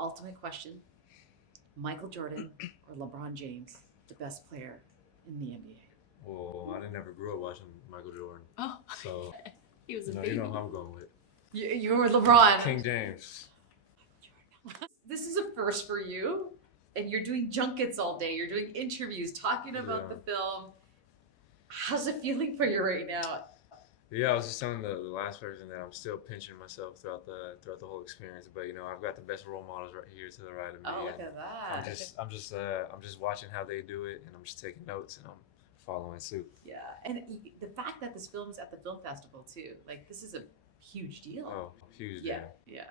Ultimate question: Michael Jordan or LeBron James, the best player in the NBA? Well, I didn't never grew up watching Michael Jordan, Oh, so he was a you baby. know how I'm going with You were LeBron. King James. This is a first for you, and you're doing junkets all day. You're doing interviews, talking about the film. How's it feeling for you right now? Yeah, I was just telling the last person that I'm still pinching myself throughout the whole experience. But I've got the best role models right here to the right of me. Oh, look at that! I'm just watching how they do it, and I'm just taking notes, and I'm following suit. Yeah, and the fact that this film is at the film festival too, like this is a huge deal. Oh, huge deal. deal. Yeah.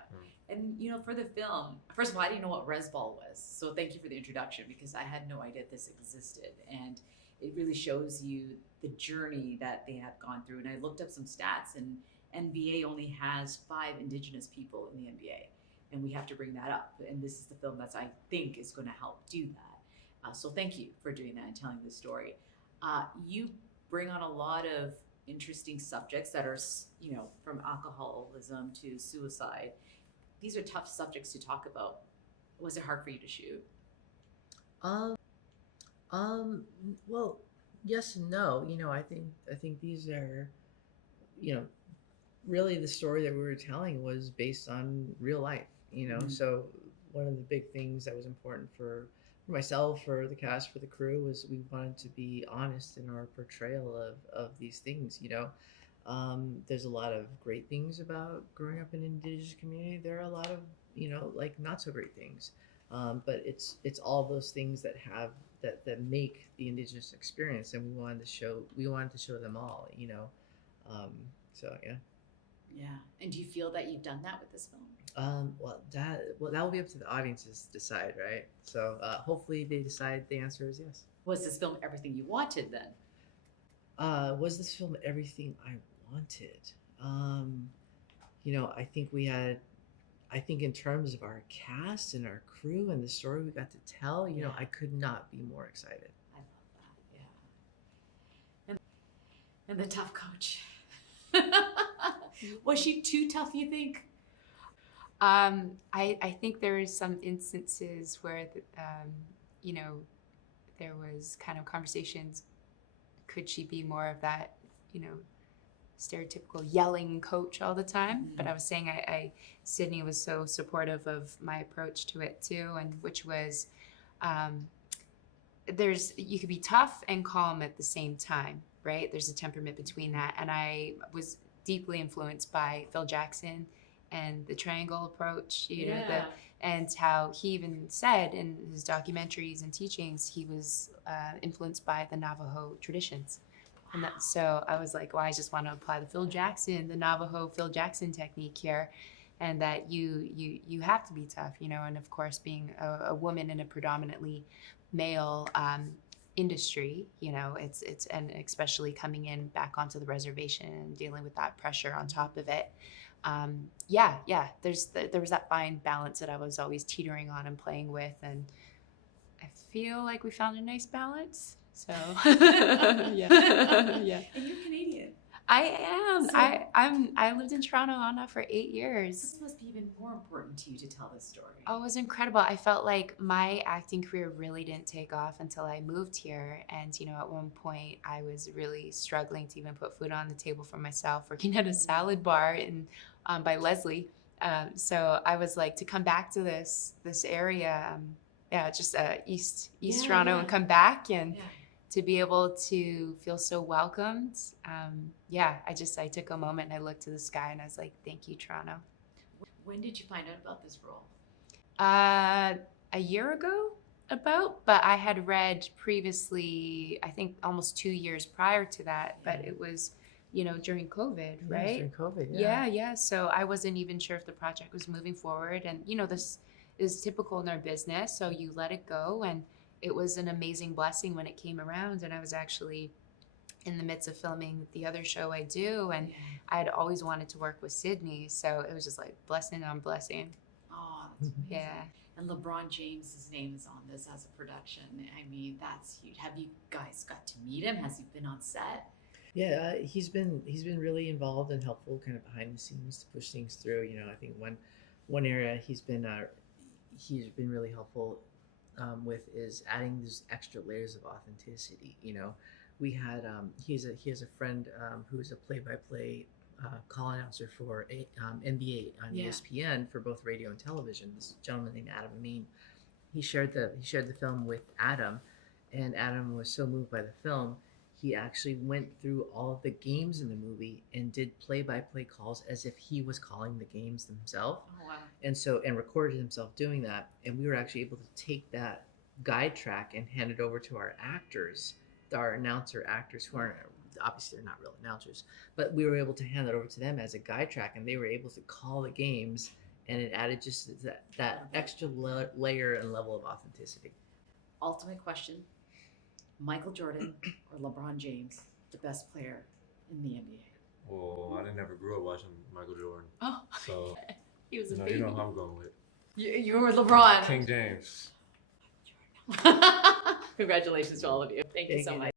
And for the film, first of all, I didn't know what Rez Ball was, so thank you for the introduction because I had no idea this existed, and it really shows you the journey that they have gone through. And I looked up some stats, and NBA only has 5 Indigenous people in the NBA, and we have to bring that up. And this is the film that I think is going to help do that. So thank you for doing that and telling this story. You bring on a lot of interesting subjects that are, from alcoholism to suicide. These are tough subjects to talk about. Was it hard for you to shoot? Well, yes and no. I think these are, really the story that we were telling was based on real life. So one of the big things that was important for myself, for the cast, for the crew, was we wanted to be honest in our portrayal of these things. There's a lot of great things about growing up in an Indigenous community. There are a lot of like not so great things, but it's all those things that have that make the Indigenous experience, and we wanted to show them all. So yeah. Yeah. And do you feel that you've done that with this film? Well, that will be up to the audiences to decide, right? So hopefully they decide the answer is yes. Was this film everything you wanted then? Was this film everything I wanted? I think in terms of our cast and our crew and the story we got to tell, I could not be more excited. I love that, yeah. And the tough coach. Was she too tough, you think? I think there is some instances where, there was kind of conversations. Could she be more of that, stereotypical yelling coach all the time? Mm-hmm. But I was saying Sydney was so supportive of my approach to it too, and which was, you could be tough and calm at the same time, right? There's a temperament between that. And I was deeply influenced by Phil Jackson and the triangle approach, and how he even said in his documentaries and teachings, he was influenced by the Navajo traditions. And so I was like, well, I just want to apply the Navajo Phil Jackson technique here. And that you have to be tough, and of course, being a woman in a predominantly male industry, it's and especially coming in back onto the reservation and dealing with that pressure on top of it. There was that fine balance that I was always teetering on and playing with, and I feel like we found a nice balance. So yeah. And you're Canadian. I am. So, I lived in Toronto Anna for 8 years. This must be even more important to you to tell this story. Oh, it was incredible. I felt like my acting career really didn't take off until I moved here. And, at one point I was really struggling to even put food on the table for myself, working at a salad bar by Leslie. So I was like, to come back to this area, East Toronto and come back and to be able to feel so welcomed. I took a moment and I looked to the sky and I was like, thank you, Toronto. When did you find out about this role? A year ago but I had read previously, I think almost 2 years prior to that, but it was, during COVID, right? During COVID, Yeah. So I wasn't even sure if the project was moving forward. And, this is typical in our business. So you let it go. And it was an amazing blessing when it came around. And I was actually in the midst of filming the other show I do. And I had always wanted to work with Sydney. So it was just like blessing on blessing. Oh, that's amazing. Yeah. And LeBron James' name is on this as a production. I mean, that's huge. Have you guys got to meet him? Has he been on set? Yeah, he's been really involved and helpful, kind of behind the scenes to push things through. I think one area he's been he's been really helpful with is adding these extra layers of authenticity. You know, we had he has a friend who is a play-by-play call announcer for NBA on ESPN for both radio and television. This gentleman named Adam Amin. He shared the film with Adam, and Adam was so moved by the film, he actually went through all of the games in the movie and did play-by-play calls as if he was calling the games himself. Oh, wow. And recorded himself doing that, and we were actually able to take that guide track and hand it over to our actors, our announcer actors, who aren't, obviously they're not real announcers, but we were able to hand that over to them as a guide track, and they were able to call the games, and it added just that extra layer and level of authenticity. Ultimate question: Michael Jordan or LeBron James, the best player in the NBA? Well, I never grew up watching Michael Jordan, Oh, so he was a you baby. know who I'm going with. You were with LeBron. King James. Congratulations to all of you. Thank you Thank so you. much.